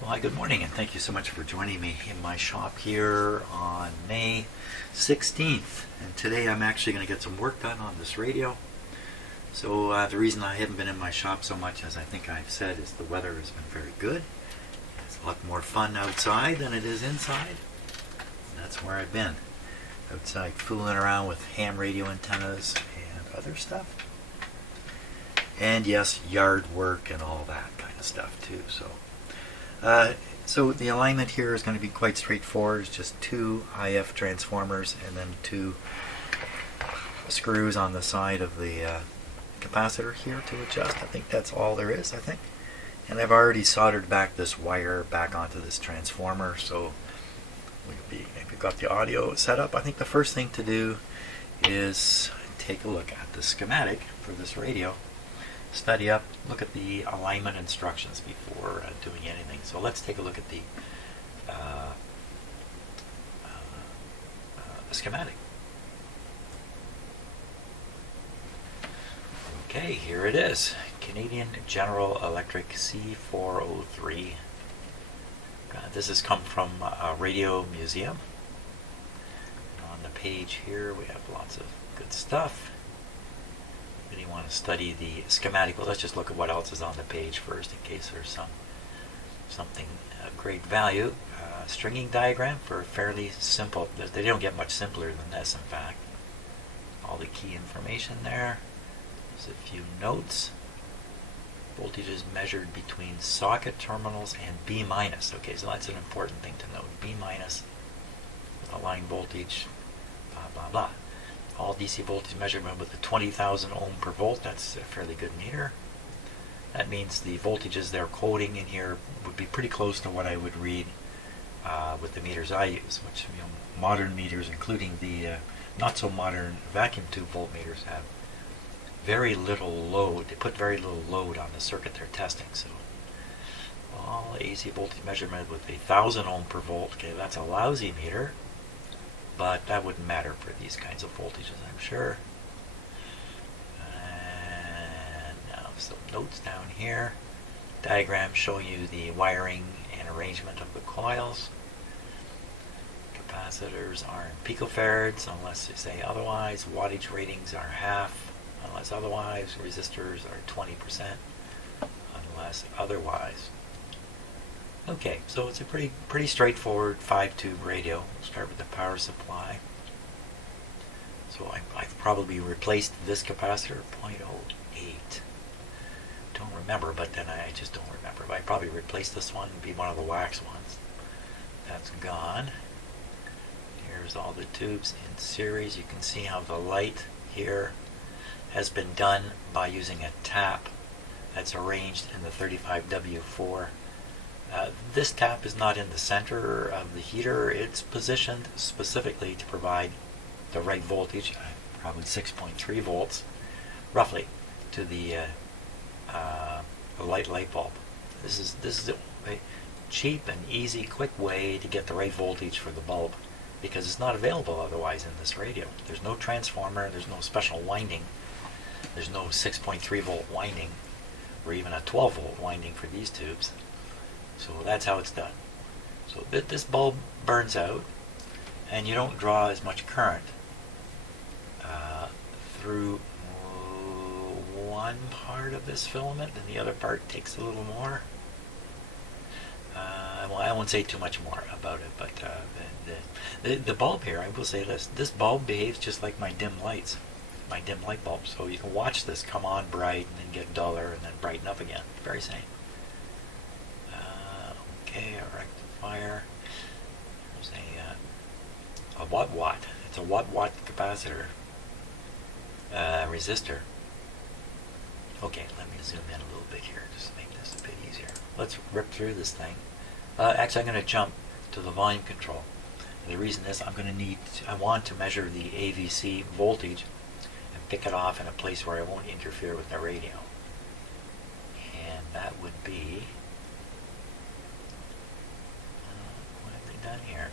Well, hi, good morning, and thank you so much for joining me in my shop here on May 16th. And today I'm actually going to get some work done on this radio. So the reason I haven't been in my shop so much, as I think I've said, is the weather has been very good. It's a lot more fun outside than it is inside. And that's where I've been. Outside fooling around with ham radio antennas and other stuff. And yes, yard work and all that kind of stuff too. So the alignment here is going to be quite straightforward. It's just two IF transformers and then two screws on the side of the capacitor here to adjust. I think that's all there is, I think. And I've already soldered back this wire back onto this transformer, so we've got the audio set up. I think the first thing to do is take a look at the schematic for this radio. Study up, look at the alignment instructions before doing anything. So let's take a look at the schematic. Okay, here it is. Canadian General Electric C403. This has come from a radio museum. And on the page here we have lots of good stuff. Really want to study the schematic. Well, let's just look at what else is on the page first in case there's something of great value. Stringing diagram for fairly simple. They don't get much simpler than this, in fact. All the key information there. There's a few notes. Voltages measured between socket terminals and B minus. Okay, so that's an important thing to note. B minus with a line voltage, blah, blah, blah. All DC voltage measurement with a 20,000 ohm per volt. That's a fairly good meter. That means the voltages they're quoting in here would be pretty close to what I would read with the meters I use, which modern meters, including the not so modern vacuum tube voltmeters, have very little load. They put very little load on the circuit they're testing. So all AC voltage measurement with a 1,000 ohm per volt. Okay, that's a lousy meter. But that wouldn't matter for these kinds of voltages, I'm sure. And now some notes down here. Diagram showing you the wiring and arrangement of the coils. Capacitors are in picofarads unless you say otherwise. Wattage ratings are half unless otherwise. Resistors are 20% unless otherwise. Okay, so it's a pretty straightforward 5-tube radio. We'll start with the power supply. So I've probably replaced this capacitor, 0.08. Don't remember, but then I just don't remember. But I probably replaced this one, be one of the wax ones. That's gone. Here's all the tubes in series. You can see how the light here has been done by using a tap that's arranged in the 35W4. This tap is not in the center of the heater. It's positioned specifically to provide the right voltage, probably 6.3 volts, roughly, to the light bulb. This is a cheap and easy, quick way to get the right voltage for the bulb, because it's not available otherwise in this radio. There's no transformer. There's no special winding. There's no 6.3 volt winding, or even a 12 volt winding for these tubes. So that's how it's done. So this bulb burns out, and you don't draw as much current through one part of this filament, and the other part takes a little more. Well, I won't say too much more about it, but the bulb here, I will say this bulb behaves just like my dim lights, my dim light bulb. So you can watch this come on bright and then get duller and then brighten up again. Very same. Okay, a rectifier. There's a watt. It's a watt capacitor resistor. Okay, let me zoom in a little bit here just to make this a bit easier. Let's rip through this thing. Actually, I'm going to jump to the volume control. And the reason is I want to measure the AVC voltage and pick it off in a place where I won't interfere with the radio. And that would be what have they done here?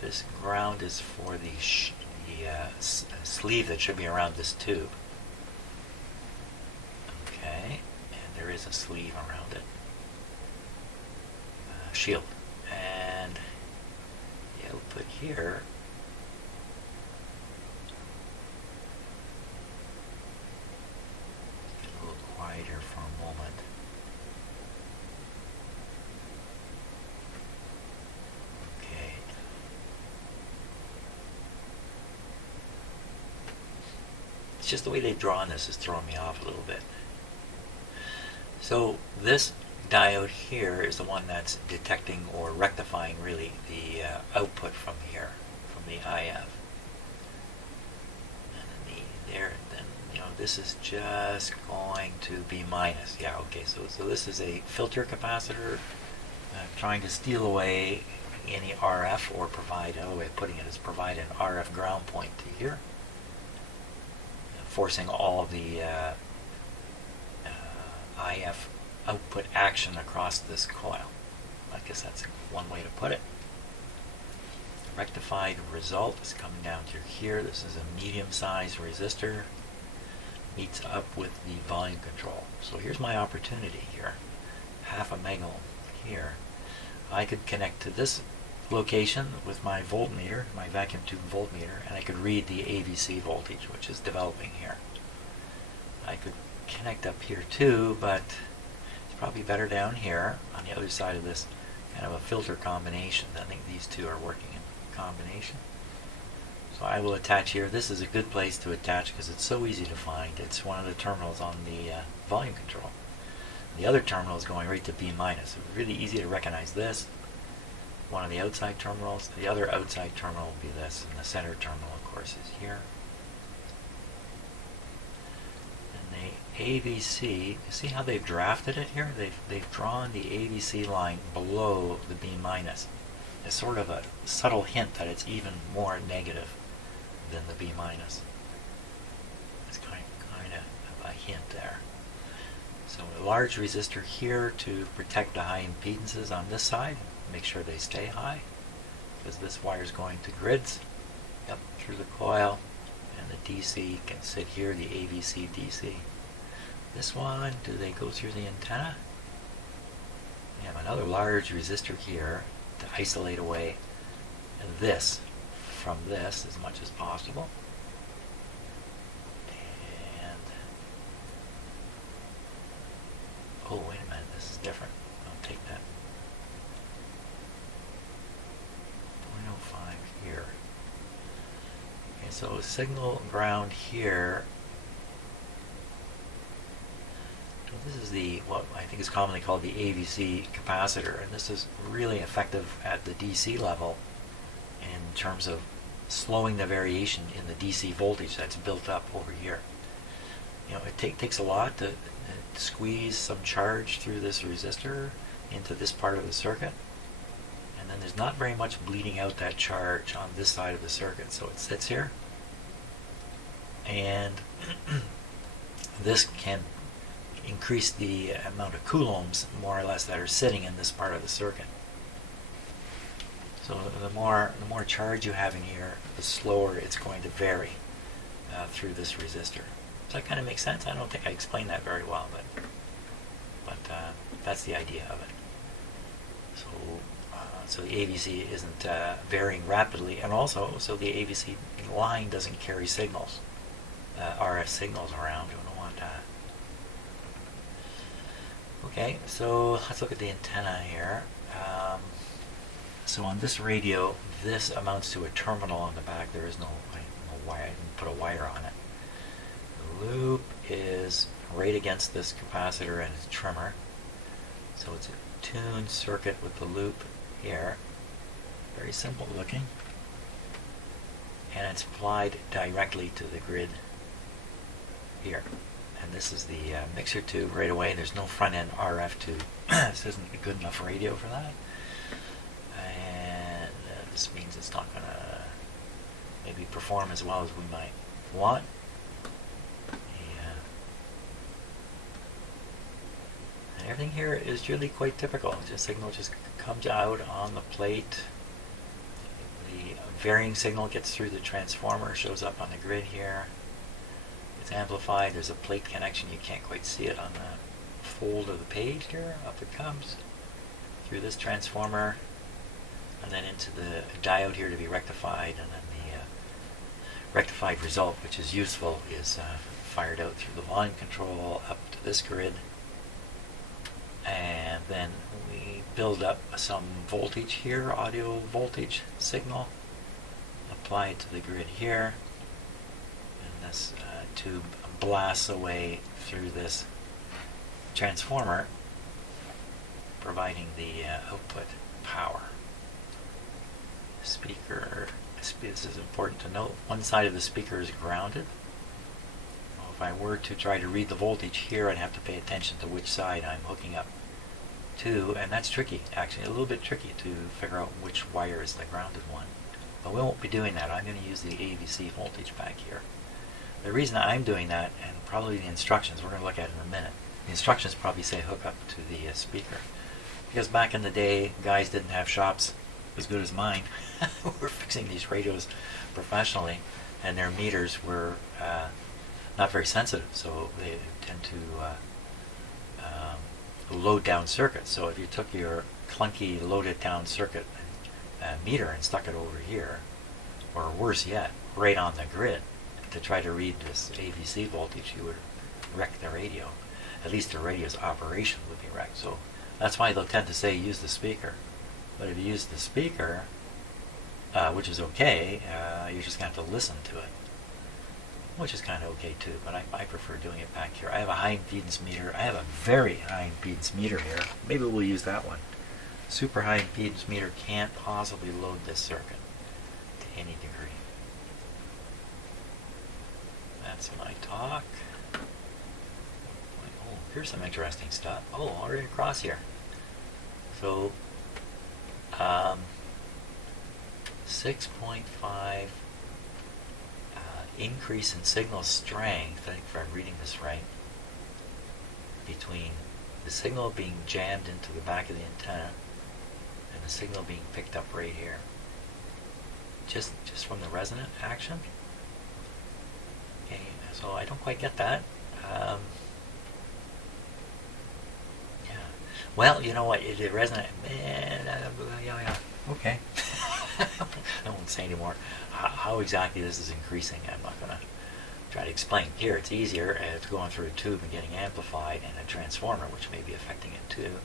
This ground is for the sleeve that should be around this tube. Okay, and sleeve around it. Shield. And the output here get a little quieter for a moment. Okay. It's just the way they've drawn this is throwing me off a little bit. So this diode here is the one that's detecting or rectifying really the output from here, from the IF. And then this is just going to be minus. Yeah, okay, so this is a filter capacitor trying to steal away any RF or provide, another way of putting it is provide an RF ground point to here, forcing all of the IF output action across this coil. I guess that's one way to put it. The rectified result is coming down through here. This is a medium-sized resistor. Meets up with the volume control. So here's my opportunity here. 0.5 megohm here. I could connect to this location with my voltmeter, my vacuum tube voltmeter, and I could read the AVC voltage, which is developing here. I could connect up here too, but it's probably better down here on the other side of this kind of a filter combination. I think these two are working in combination. So I will attach here. This is a good place to attach because it's so easy to find. It's one of the terminals on the volume control. The other terminal is going right to B minus. It's really easy to recognize this. One of the outside terminals. The other outside terminal will be this, and the center terminal, of course, is here. And the AVC, you see how they've drafted it here? They've drawn the AVC line below the B minus. It's sort of a subtle hint that it's even more negative than the B minus. It's kind of a hint there. So a large resistor here to protect the high impedances on this side. Make sure they stay high, because this wire is going to grids up through the coil, and the DC can sit here, the AVC DC. This one, do they go through the antenna? We have another large resistor here to isolate away this from this as much as possible. And oh, wait a minute, this is different. I'll take that. 0.05 here. Okay, so signal ground here. This is what I think is commonly called the AVC capacitor, and this is really effective at the DC level in terms of slowing the variation in the DC voltage that's built up over here. It takes a lot to squeeze some charge through this resistor into this part of the circuit, and then there's not very much bleeding out that charge on this side of the circuit, so it sits here, and this can increase the amount of coulombs, more or less, that are sitting in this part of the circuit. So the more charge you have in here, the slower it's going to vary through this resistor. Does that kind of make sense? I don't think I explained that very well, but that's the idea of it. So the AVC isn't varying rapidly, and also so the AVC line doesn't carry signals, RF signals around. You don't want that. Okay, so let's look at the antenna here. So on this radio, this amounts to a terminal on the back. There is no wire. I didn't put a wire on it. The loop is right against this capacitor and its trimmer. So it's a tuned circuit with the loop here. Very simple looking. And it's applied directly to the grid here. And this is the mixer tube right away. There's no front end RF tube. This isn't a good enough radio for that. And this means it's not going to maybe perform as well as we might want. Yeah. And everything here is really quite typical. The signal just comes out on the plate. The varying signal gets through the transformer, shows up on the grid here. It's amplified. There's a plate connection. You can't quite see it on the hold of the page here, up it comes, through this transformer, and then into the diode here to be rectified, and then the rectified result, which is useful, is fired out through the volume control up to this grid, and then we build up some voltage here, audio voltage signal, apply it to the grid here, and this tube blasts away through this transformer, providing the output power. Speaker, this is important to note, one side of the speaker is grounded. If I were to try to read the voltage here, I'd have to pay attention to which side I'm hooking up to, and that's tricky, actually, a little bit tricky to figure out which wire is the grounded one. But we won't be doing that. I'm going to use the AVC voltage back here. The reason I'm doing that, and probably the instructions, we're going to look at in a minute, the instructions probably say hook up to the speaker. Because back in the day, guys didn't have shops as good as mine. We're fixing these radios professionally, and their meters were not very sensitive, so they tend to load down circuits. So if you took your clunky loaded down circuit meter and stuck it over here, or worse yet, right on the grid, to try to read this AVC voltage, you would wreck the radio. At least the radio's operation would be wrecked. So that's why they'll tend to say use the speaker. But if you use the speaker, which is okay, you're just going to have to listen to it, which is kind of okay too, but I prefer doing it back here. I have a high impedance meter. I have a very high impedance meter here. Maybe we'll use that one. Super high impedance meter can't possibly load this circuit to any degree. That's my talk. Oh, here's some interesting stuff. Oh, already across here. So, 6.5 increase in signal strength, I think if I'm reading this right, between the signal being jammed into the back of the antenna and the signal being picked up right here. Just from the resonant action. Okay, so I don't quite get that. Yeah. Well, you know what? It resonant. Yeah. Okay. I won't say anymore how exactly this is increasing. I'm not going to try to explain. Here, it's easier. It's going through a tube and getting amplified, and a transformer, which may be affecting it too.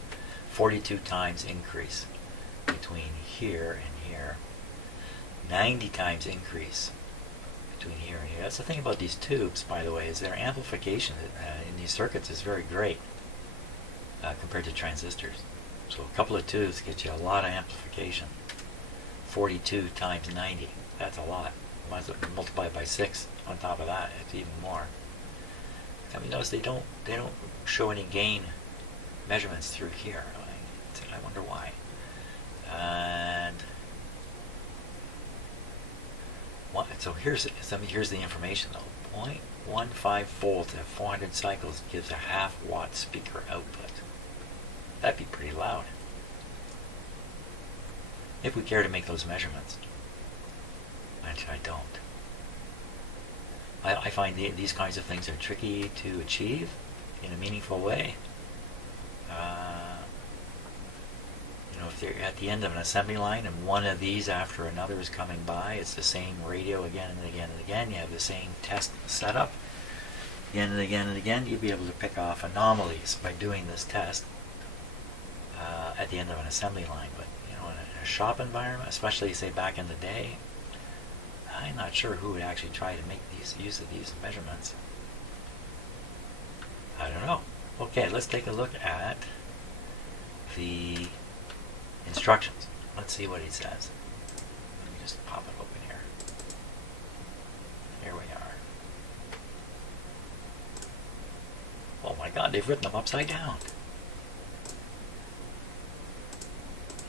42 times increase between here and here. 90 times increase between here and here. That's the thing about these tubes, by the way, is their amplification in these circuits is very great compared to transistors. So a couple of tubes get you a lot of amplification. 42 times 90, that's a lot. Multiply by 6 on top of that, it's even more. I mean, notice they don't show any gain measurements through here. I wonder why. And so here's the information though. 0.15 volts at 400 cycles gives a half-watt speaker output. That'd be pretty loud, if we care to make those measurements. Actually, I don't. I find these kinds of things are tricky to achieve in a meaningful way. If they're at the end of an assembly line and one of these after another is coming by, it's the same radio again and again and again, you have the same test setup again and again and again, you'll be able to pick off anomalies by doing this test at the end of an assembly line. But in a shop environment, especially say back in the day, I'm not sure who would actually try to make use of these measurements. I don't know. Okay, let's take a look at the instructions. Let's see what he says. Let me just pop it open here. Here we are. Oh my God, they've written them upside down.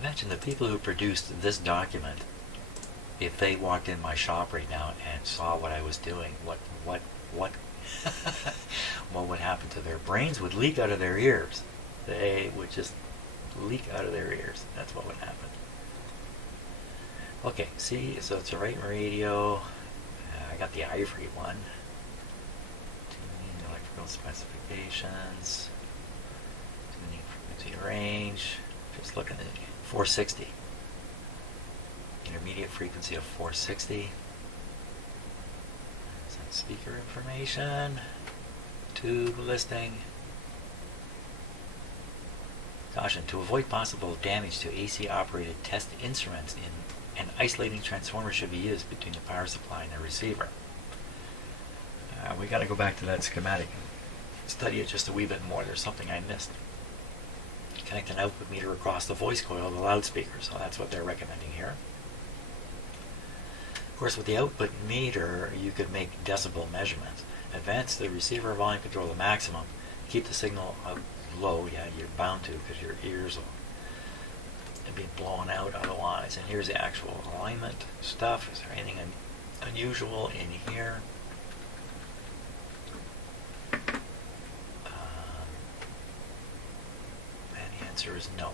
Imagine the people who produced this document, if they walked in my shop right now and saw what I was doing, what would happen to their brains? Would leak out of their ears. They would just leak out of their ears. That's what would happen. Okay, see, so it's a right radio. I got the ivory one. Tuning electrical specifications. range, just looking at 460. Intermediate frequency of 460. Some speaker information. Tube listing. Caution, to avoid possible damage to AC operated test instruments, an isolating transformer should be used between the power supply and the receiver. We got to go back to that schematic and study it just a wee bit more. There's something I missed. Connect an output meter across the voice coil of the loudspeaker, so that's what they're recommending here. Of course, with the output meter, you could make decibel measurements. Advance the receiver volume control to maximum. Keep the signal low. Yeah, you're bound to, because your ears will be blown out otherwise. And here's the actual alignment stuff. Is there anything unusual in here? And the answer is no.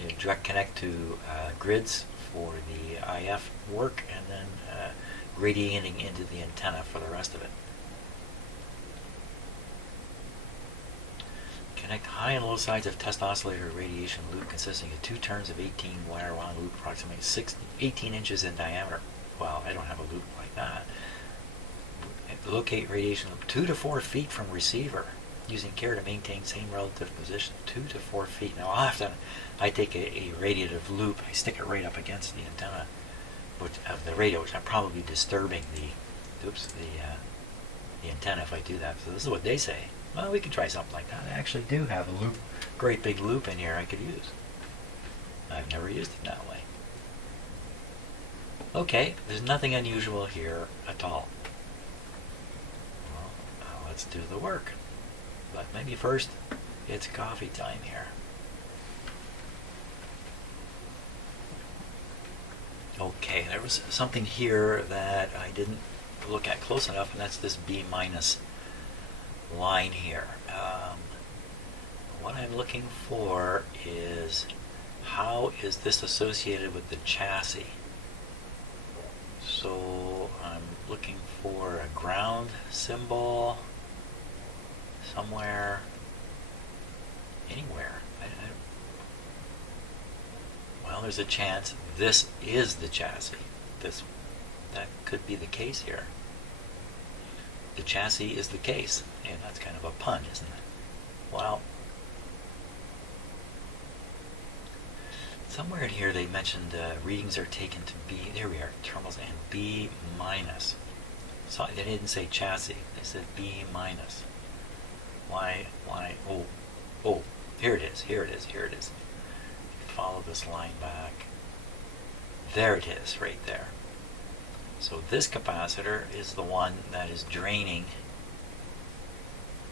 You direct connect to grids for the IF work, and then radiating into the antenna for the rest of it. Connect high and low sides of test oscillator radiation loop consisting of 2 turns of 18 wire wound loop approximately 18 inches in diameter. Well, I don't have a loop like that. Locate radiation loop 2 to 4 feet from receiver, using care to maintain same relative position, 2 to 4 feet. Now I take a radiative loop, I stick it right up against the antenna of the radio, which I'm probably disturbing the antenna if I do that. So this is what they say. Well, we can try something like that. I actually do have a loop, great big loop in here I could use. I've never used it that way. Okay, there's nothing unusual here at all. Well, let's do the work. But maybe first, it's coffee time here. Okay, there was something here that I didn't look at close enough, and that's this B minus line here. What I'm looking for is, how is this associated with the chassis? So I'm looking for a ground symbol somewhere, anywhere. Well, there's a chance this is the chassis. That could be the case here. The chassis is the case, and that's kind of a pun, isn't it? Well, somewhere in here they mentioned readings are taken to B. There we are, terminals and B minus. So they didn't say chassis. They said B minus. Why? Oh, here it is. Here it is. Follow this line back. There it is, right there. So this capacitor is the one that is draining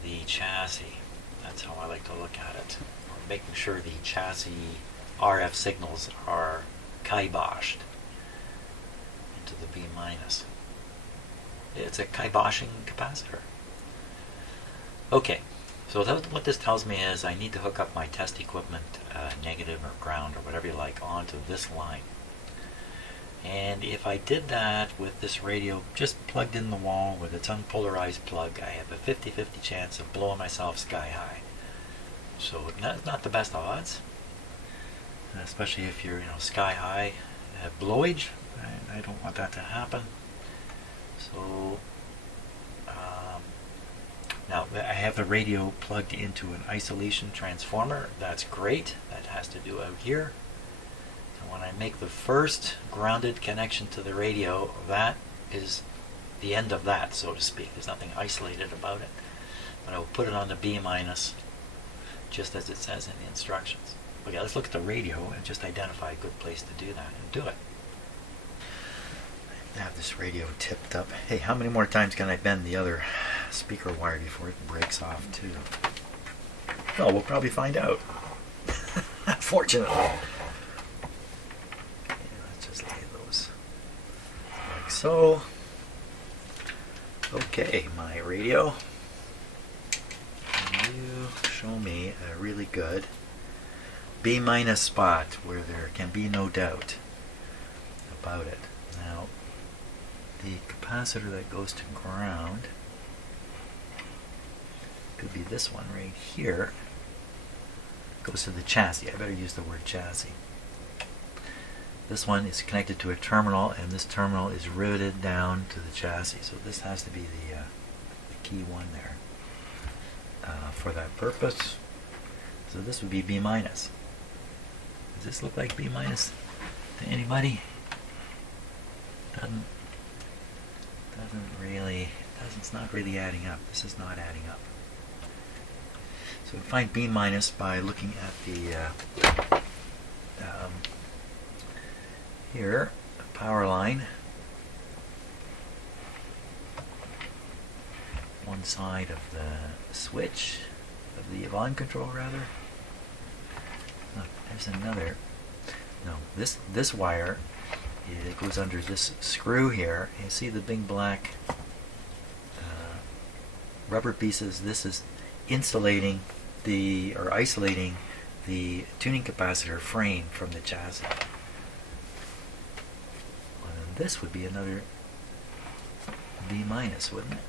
the chassis. That's how I like to look at it. We're making sure the chassis RF signals are kiboshed into the B minus. It's a kiboshing capacitor. Okay, so what this tells me is I need to hook up my test equipment, negative or ground or whatever you like, onto this line. And if I did that with this radio just plugged in the wall with its unpolarized plug, I have a 50-50 chance of blowing myself sky high. So not the best odds, especially if you're sky high blowage. I don't want that to happen. So now I have the radio plugged into an isolation transformer. That's great. That has to do out here. When I make the first grounded connection to the radio, that is the end of that, so to speak. There's nothing isolated about it. But I will put it on the B minus, just as it says in the instructions. Okay, let's look at the radio and just identify a good place to do that, and do it. I have this radio tipped up. Hey, how many more times can I bend the other speaker wire before it breaks off too? Well, we'll probably find out. Fortunately. So, okay, my radio, can you show me a really good B minus spot where there can be no doubt about it? Now, the capacitor that goes to ground could be this one right here. goes to the chassis. I better use the word chassis. This one is connected to a terminal, and this terminal is riveted down to the chassis. So this has to be the key one there for that purpose. So this would be B minus. Does this look like B minus to anybody? Doesn't really. It's not really adding up. This is not adding up. So we find B minus by looking at the here, the power line. One side of the switch, of the volume control rather. Look, there's another. No, this wire, it goes under this screw here. You see the big black rubber pieces. This is insulating or isolating the tuning capacitor frame from the chassis. And then this would be another B minus, wouldn't it?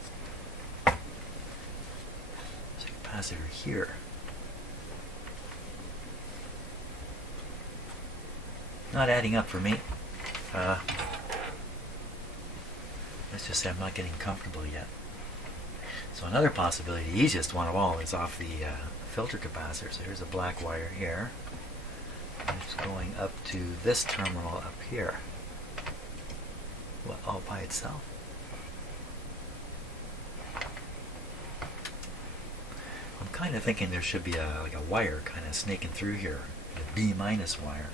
There's a capacitor here. Not adding up for me. Let's just say I'm not getting comfortable yet. So another possibility, the easiest one of all, is off the filter capacitor. So here's a black wire here. It's going up to this terminal up here. Well, all by itself. I'm kind of thinking there should be like a wire kind of snaking through here, the B minus wire.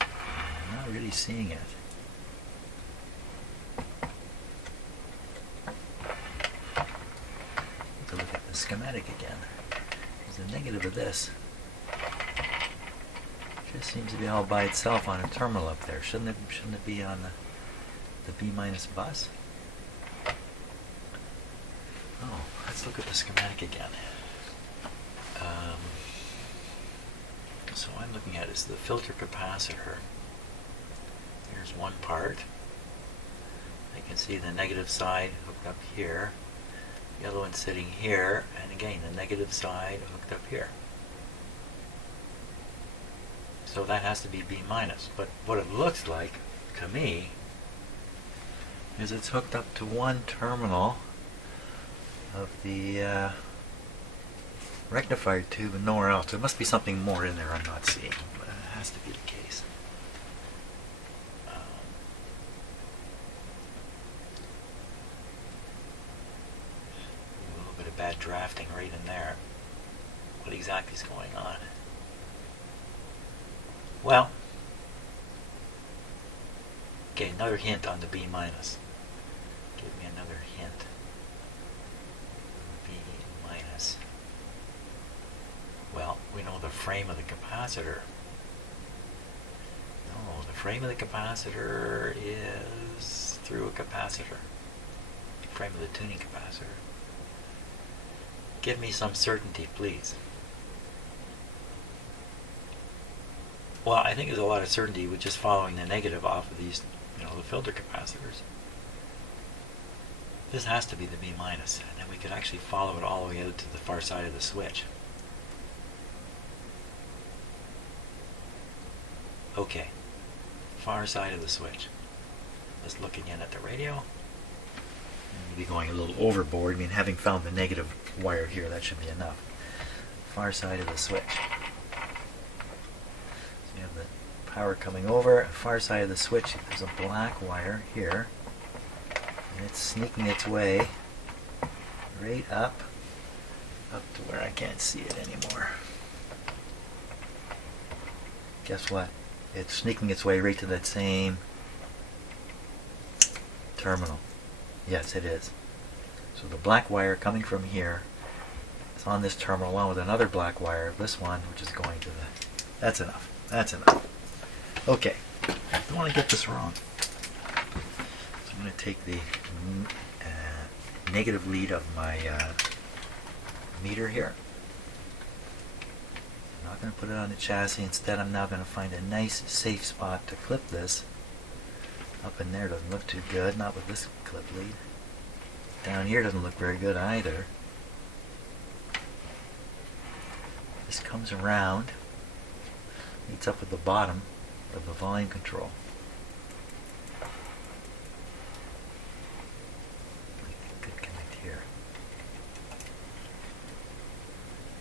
I'm not really seeing it. To look at the schematic again. There's the negative of this. Just seems to be all by itself on a terminal up there. Shouldn't it be on the B minus bus? Oh, let's look at the schematic again. So I'm looking at is the filter capacitor. Here's one part. I can see the negative side hooked up here. The other one sitting here, and again the negative side hooked up here. So that has to be B minus. But what it looks like to me is it's hooked up to one terminal of the rectifier tube and nowhere else. There must be something more in there I'm not seeing, but it has to be the case. A little bit of bad drafting right in there. What exactly is going on? Well, okay, another hint on the B minus. Give me another hint. B minus. Well, we know the frame of the capacitor. No, the frame of the capacitor is through a capacitor. The frame of the tuning capacitor. Give me some certainty, please. Well, I think there's a lot of certainty with just following the negative off of these, the filter capacitors. This has to be the B minus, and then we could actually follow it all the way out to the far side of the switch. Okay, far side of the switch. Let's look again at the radio. Maybe going a little overboard. I mean, having found the negative wire here, that should be enough. Far side of the switch. You have the power coming over, far side of the switch. There's a black wire here, and it's sneaking its way right up to where I can't see it anymore. Guess what? It's sneaking its way right to that same terminal. Yes, it is. So the black wire coming from here is on this terminal along with another black wire, this one, which is going to the... That's enough. That's enough. Okay, I don't want to get this wrong. So I'm going to take the negative lead of my meter here. I'm not going to put it on the chassis. Instead, I'm now going to find a nice, safe spot to clip this. Up in there doesn't look too good, not with this clip lead. Down here doesn't look very good either. this comes around, meets up with the bottom of the volume control. I could connect here.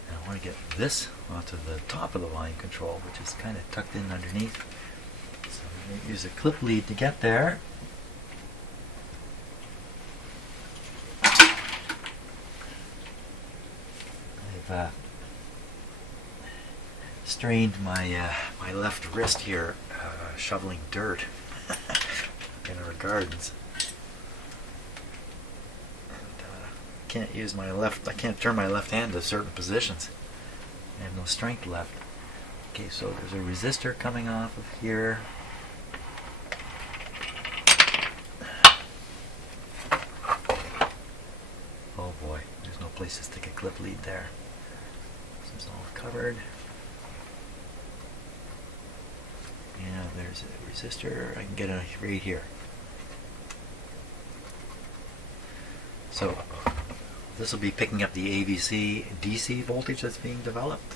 And I want to get this onto the top of the volume control, which is kind of tucked in underneath. So I'm going to use a clip lead to get there. I've strained my my left wrist here shoveling dirt in our gardens. Can't use my left. I can't turn my left hand to certain positions. I have no strength left. Okay, so there's a resistor coming off of here. Oh boy, there's no place to stick a clip lead there. This is all covered. Yeah, there's a resistor. I can get it right here. So this will be picking up the AVC DC voltage that's being developed.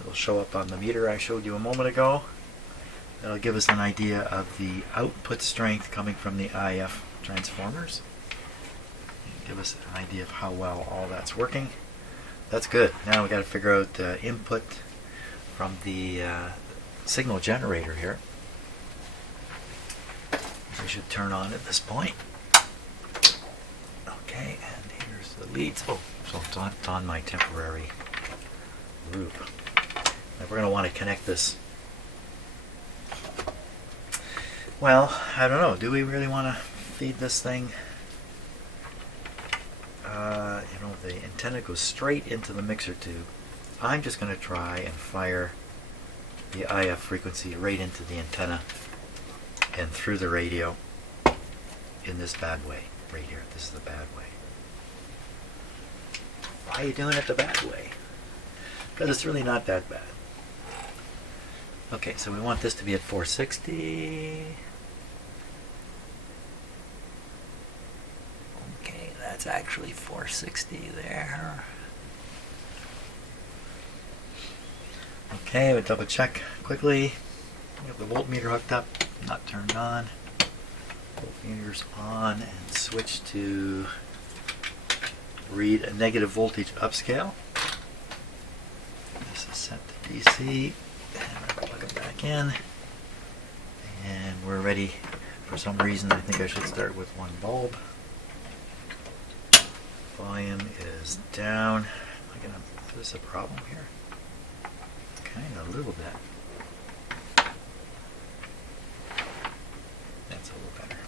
It'll show up on the meter I showed you a moment ago. That'll give us an idea of the output strength coming from the IF transformers. Give us an idea of how well all that's working. That's good. Now we've got to figure out the input from the signal generator here. We should turn on at this point. Okay, and here's the leads. Oh, so it's on my temporary loop. Now we're going to want to connect this. Well, I don't know. Do we really want to feed this thing? You know, the antenna goes straight into the mixer tube. I'm just going to try and fire the IF frequency right into the antenna and through the radio in this bad way. Right here. This is the bad way. Why are you doing it the bad way? Because it's really not that bad. Okay, so we want this to be at 460. Okay, that's actually 460 there. Okay, we double check quickly. We have the voltmeter hooked up, not turned on. Voltmeter's on, and switch to read a negative voltage upscale. This is set to DC. And plug it back in. And we're ready. For some reason, I think I should start with one bulb. Volume is down. Is this a problem here? Kind of a little bit. That's a little better.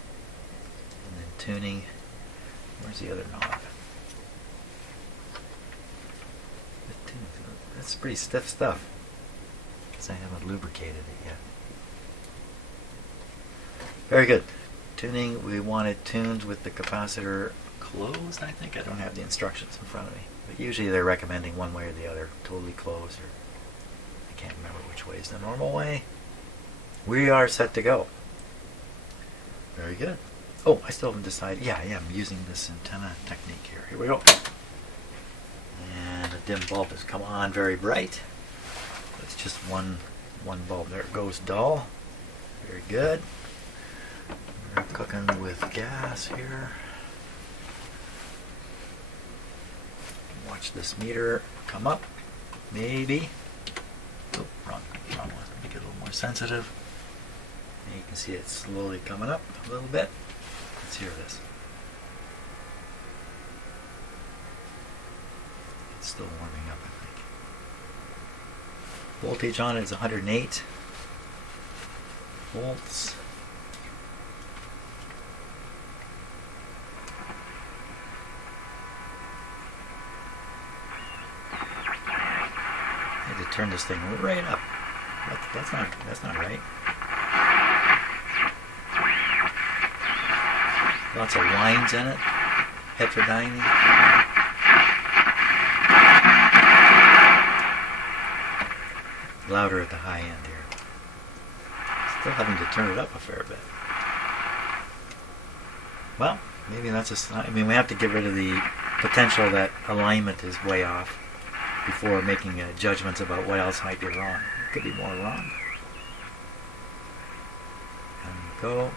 And then tuning. Where's the other knob? That's pretty stiff stuff. Because I haven't lubricated it yet. Very good. Tuning, we want it tuned with the capacitor closed, I think. I don't have the instructions in front of me. But usually they're recommending one way or the other. Totally closed, or I can't remember which way is the normal way. We are set to go. Very good. Oh, I still haven't decided. Yeah, I'm using this antenna technique here. Here we go. And the dim bulb has come on very bright. It's just one bulb. There it goes, dull. Very good. We're cooking with gas here. Watch this meter come up. Maybe. Oh, wrong one. Make it a little more sensitive. And you can see it slowly coming up a little bit. Let's hear this. It's still warming up, I think. Voltage on it is 108 volts. I had to turn this thing right up. That's not right. Lots of lines in it. Heterodyne. Louder at the high end here. Still having to turn it up a fair bit. Well, maybe that's a sign. I mean, we have to get rid of the potential that alignment is way off. before making judgments about what else might be wrong. It could be more wrong. And go.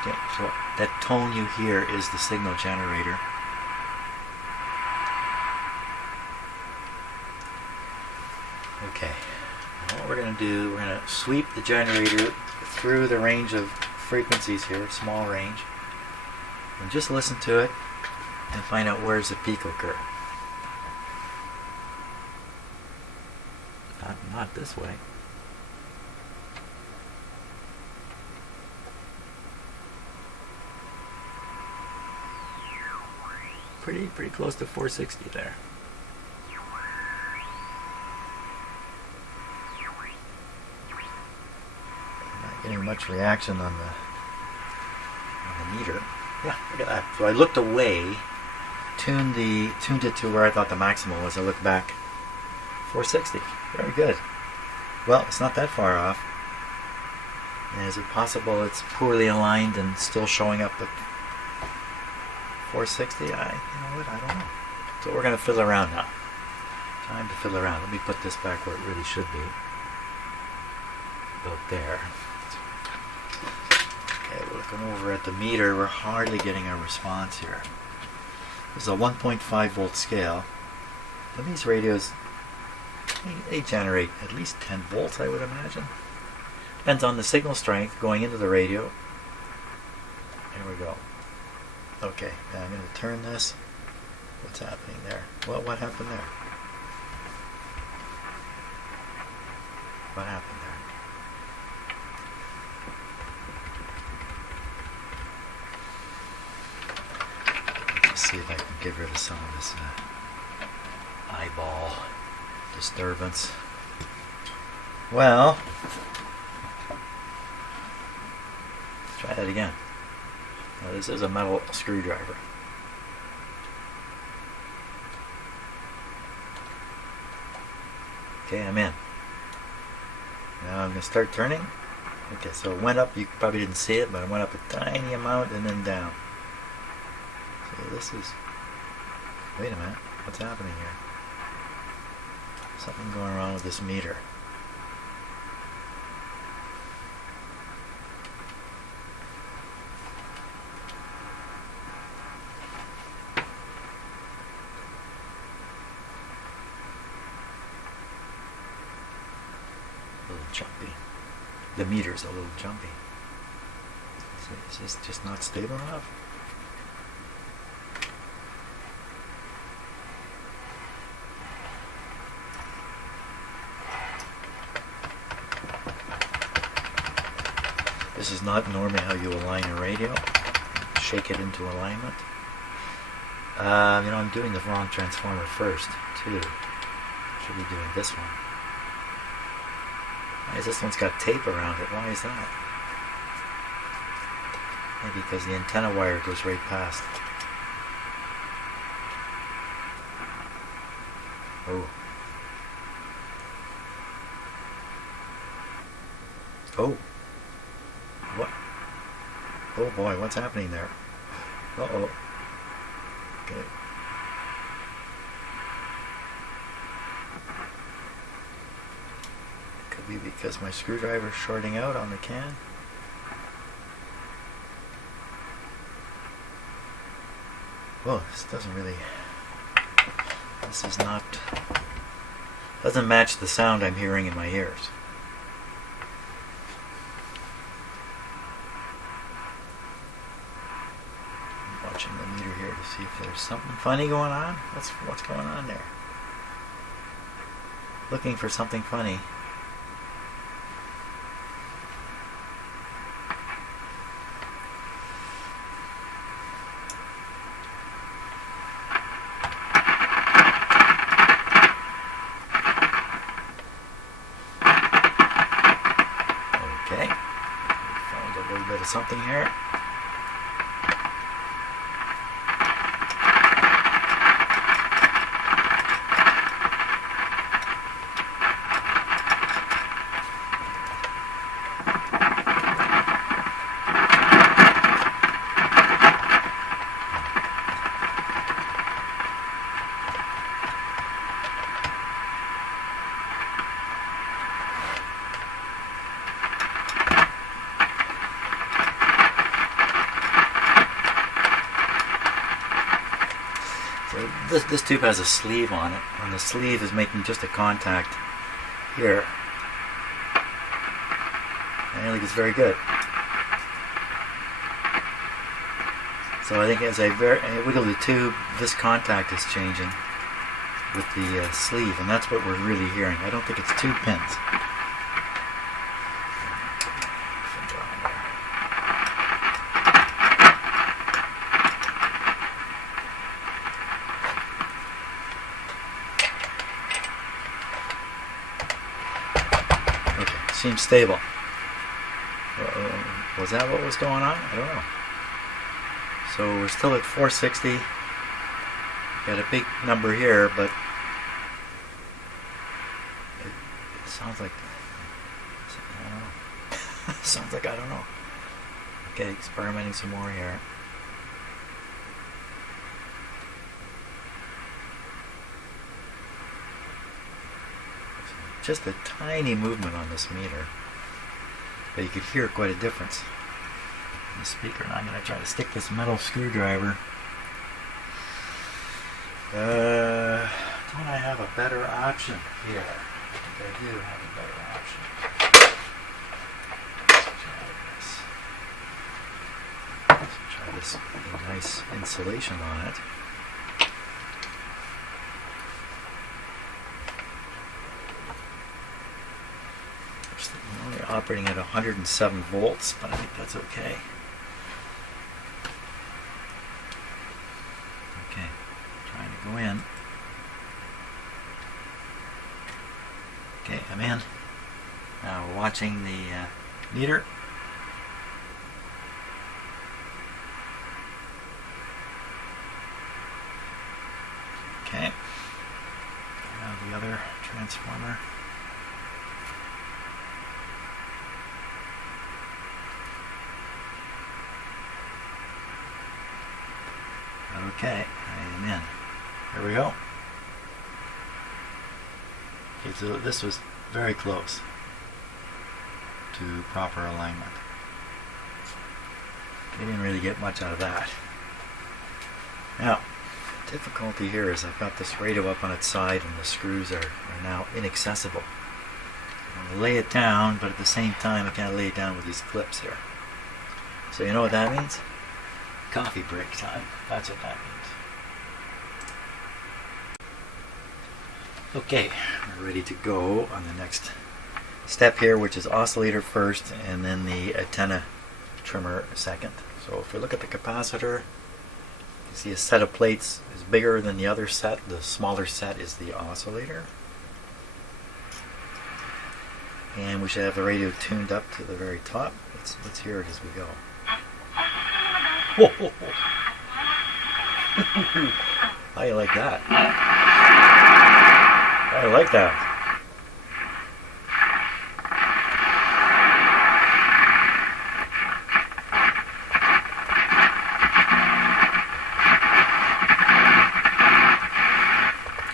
Okay, so that tone you hear is the signal generator. Okay, what we're going to do, we're going to sweep the generator through the range of frequencies here, small range, and just listen to it and find out where's the peak occur. Not this way. Pretty close to 460 there. Not getting much reaction on the meter. Yeah, look at that. So I looked away, tuned it to where I thought the maximum was. I looked back, 460. Very good. Well, it's not that far off. And is it possible it's poorly aligned and still showing up at 460? You know what? I don't know. So we're going to fiddle around now. Time to fiddle around. Let me put this back where it really should be. About there. Okay, we're looking over at the meter. We're hardly getting a response here. This is a 1.5 volt scale. And these radios, they generate at least 10 volts, I would imagine. Depends on the signal strength going into the radio. There we go. Okay, now I'm going to turn this. What's happening there? Well, what happened there? What happened there? Let's see if I can get rid of some of this eyeball disturbance. Well, let's try that again. Now this is a metal screwdriver. Okay, I'm in. Now I'm going to start turning. Okay, so it went up, you probably didn't see it, but it went up a tiny amount and then down. So this is, wait a minute, what's happening here? Something going wrong with this meter. A little jumpy. The meter's a little jumpy. Is this just not stable enough? This is not normally how you align a radio. Shake it into alignment. I'm doing the wrong transformer first, too. Should be doing this one. Why is this one's got tape around it? Why is that? Maybe because the antenna wire goes right past. Oh. Oh. What? Oh boy, what's happening there? Uh-oh. Okay. Could be because my screwdriver's shorting out on the can. Whoa, this is not, doesn't match the sound I'm hearing in my ears. I'm watching the meter here to see if there's something funny going on. What's going on there? Looking for something funny. Okay, found a little bit of something here. This tube has a sleeve on it, and the sleeve is making just a contact here. And I think it's very good. So I think as I wiggle the tube, this contact is changing with the sleeve, and that's what we're really hearing. I don't think it's tube pins. Okay, seems stable. Was that what was going on? I don't know. So we're still at 460. Got a big number here, but it sounds like I don't know. Sounds like I don't know. Okay, experimenting some more here. Just a tiny movement on this meter, but you could hear quite a difference in the speaker. And I'm going to try to stick this metal screwdriver. Don't I have a better option here? I think I do have a better option. Let's try this. Nice insulation on it. I'm only operating at 107 volts, but I think that's okay. Okay, trying to go in. Okay, I'm in. Now we're watching the meter. Okay. Now the other transformer. Okay, I am in. Here we go. Okay, so this was very close to proper alignment. We didn't really get much out of that. Now, the difficulty here is I've got this radio up on its side and the screws are now inaccessible. I'm going to lay it down, but at the same time I can't lay it down with these clips here. So you know what that means? Coffee break time. That's what that means. Okay, we're ready to go on the next step here, which is oscillator first and then the antenna trimmer second. So if we look at the capacitor, you see a set of plates is bigger than the other set. The smaller set is the oscillator. And we should have the radio tuned up to the very top. Let's hear it as we go. Whoa, whoa, whoa. How you like that? I like that.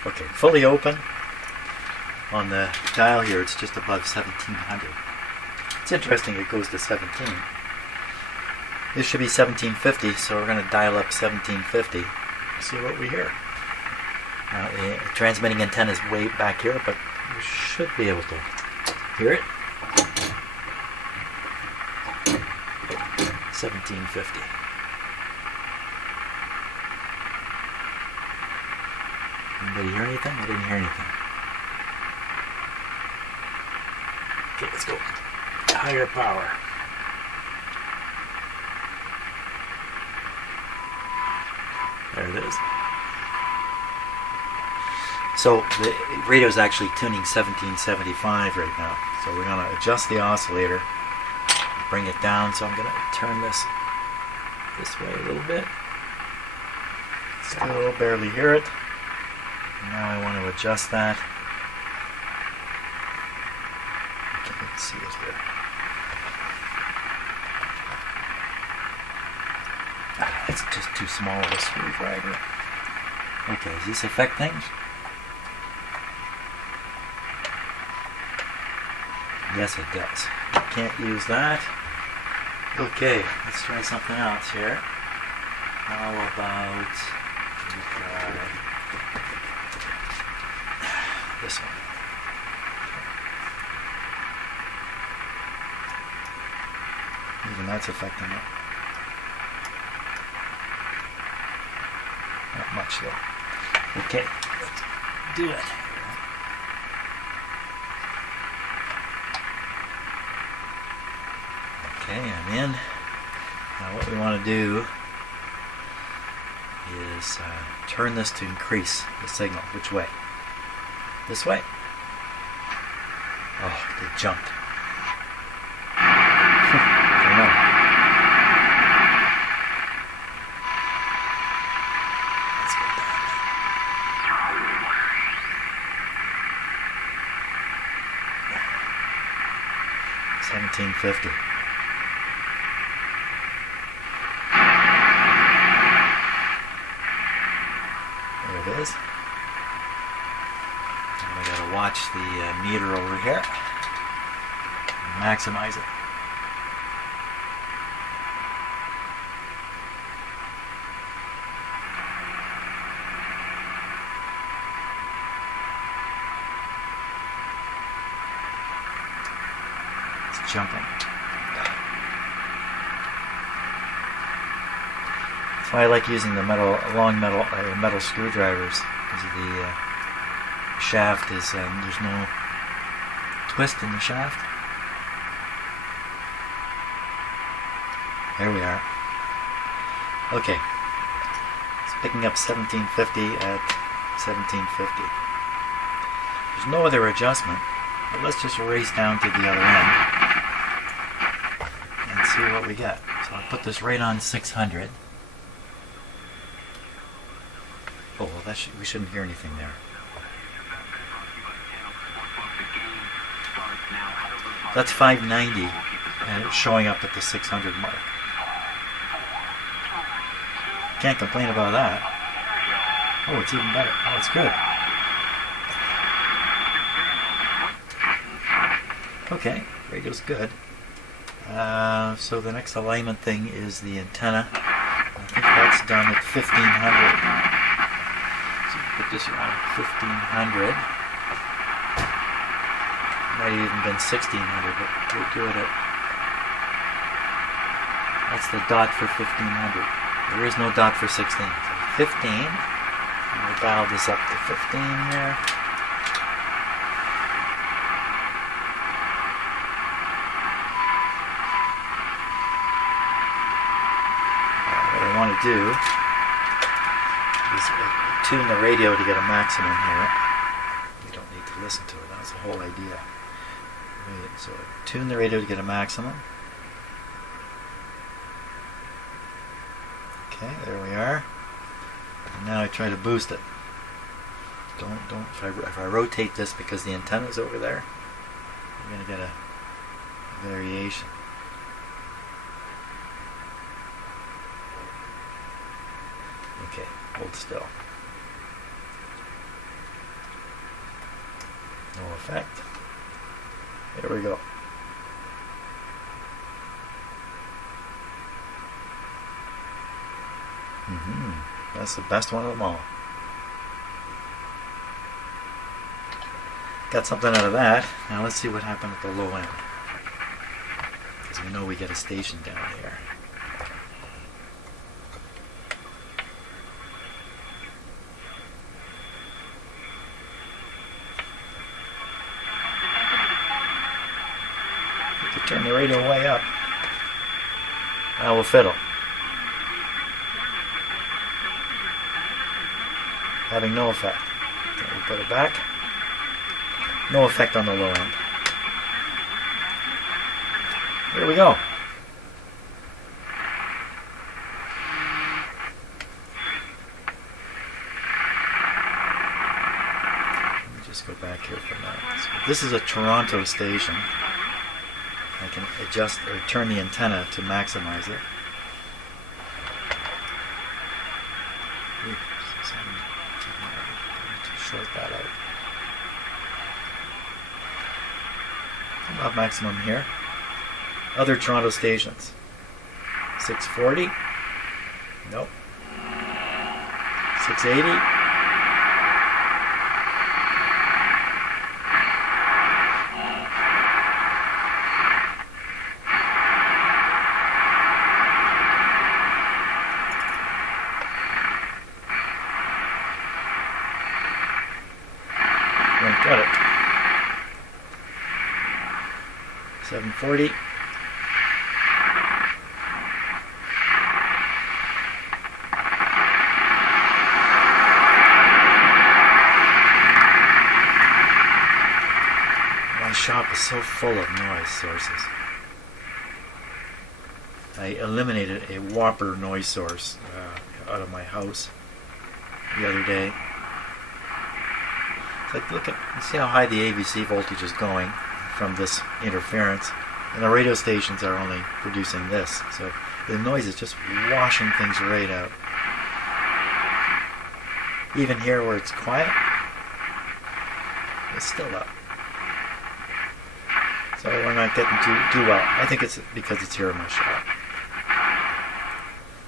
Okay, fully open. On the dial here, it's just above 1700. It's interesting it goes to 17. This should be 1750, so we're going to dial up 1750 and see what we hear. The transmitting antenna is way back here, but we should be able to hear it. 1750. Anybody hear anything? I didn't hear anything. Okay, let's go. Higher power. There it is. So the radio is actually tuning 1775 right now. So we're going to adjust the oscillator, bring it down. So I'm going to turn this way a little bit. Still barely hear it. Now I want to adjust that. Okay, let's see it here. It's just too small of a screwdriver. Okay, does this affect things? Yes, it does. Can't use that. Okay, let's try something else here. How about we try this one. Even that's affecting it. Not much though. Okay, let's do it. Okay, I'm in. Now what we want to do is turn this to increase the signal. Which way? This way? Oh, they jumped. I don't know. Let's go down. 1750. There it is. And I gotta watch the meter over here. Maximize it. It's jumping. That's why I like using the long metal screwdrivers, because of the shaft is there's no twist in the shaft. There we are. Okay, it's picking up 1750 at 1750. There's no other adjustment, but let's just race down to the other end and see what we get. So I'll put this right on 600. Oh, well, we shouldn't hear anything there. That's 590, and it's showing up at the 600 mark. Can't complain about that. Oh, it's even better. Oh, it's good. Okay, radio's good. So the next alignment thing is the antenna. I think that's done at 1500. Put this around 1500. Might have even been 1600, but we'll do it at. That's the dot for 1500. There is no dot for 16. So 15. And we'll dial this up to 15 here. What I want to do is tune the radio to get a maximum here. We don't need to listen to it. That's the whole idea. So tune the radio to get a maximum. Okay, there we are. And now I try to boost it. Don't. If I rotate this because the antenna's over there, I'm going to get a variation. Okay, hold still. No effect. There we go. That's the best one of them all. Got something out of that. Now let's see what happened at the low end. Because we know we get a station down here. Turn the radio way up. Now we'll fiddle. Having no effect. Okay, we'll put it back. No effect on the low end. Here we go. Let me just go back here for a minute. So this is a Toronto station. I can adjust or turn the antenna to maximize it. Short that out. I'll have maximum here. Other Toronto stations. 640. Nope. 680. Got it. 740. My shop is so full of noise sources. I eliminated a whopper noise source out of my house the other day. So look at, see how high the AVC voltage is going from this interference, and the radio stations are only producing this. So the noise is just washing things right out. Even here where it's quiet, it's still up. So we're not getting too well. I think it's because it's here in my shop.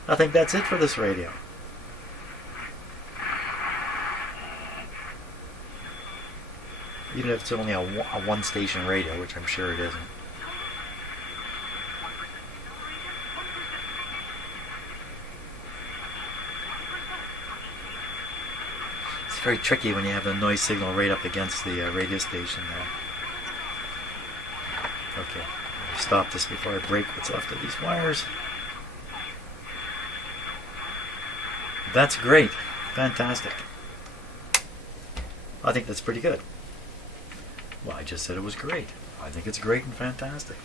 I think that's it for this radio. Even if it's only a one-station radio, which I'm sure it isn't. It's very tricky when you have the noise signal right up against the radio station there. Okay, I'll stop this before I break what's left of these wires. That's great. Fantastic. I think that's pretty good. Well, I just said it was great. I think it's great and fantastic.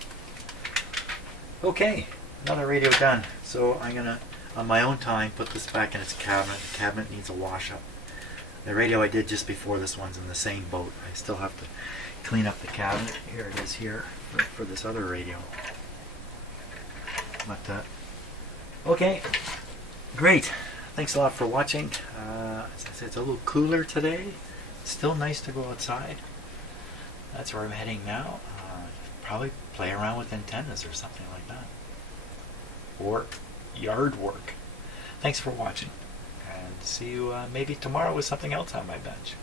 Okay, another radio done. So I'm going to, on my own time, put this back in its cabinet. The cabinet needs a wash up. The radio I did just before this one's in the same boat. I still have to clean up the cabinet. Here it is here for this other radio. But, okay, great. Thanks a lot for watching. As I said, it's a little cooler today. Still nice to go outside. That's where I'm heading now. Probably play around with antennas or something like that. Or yard work. Thanks for watching. And see you maybe tomorrow with something else on my bench.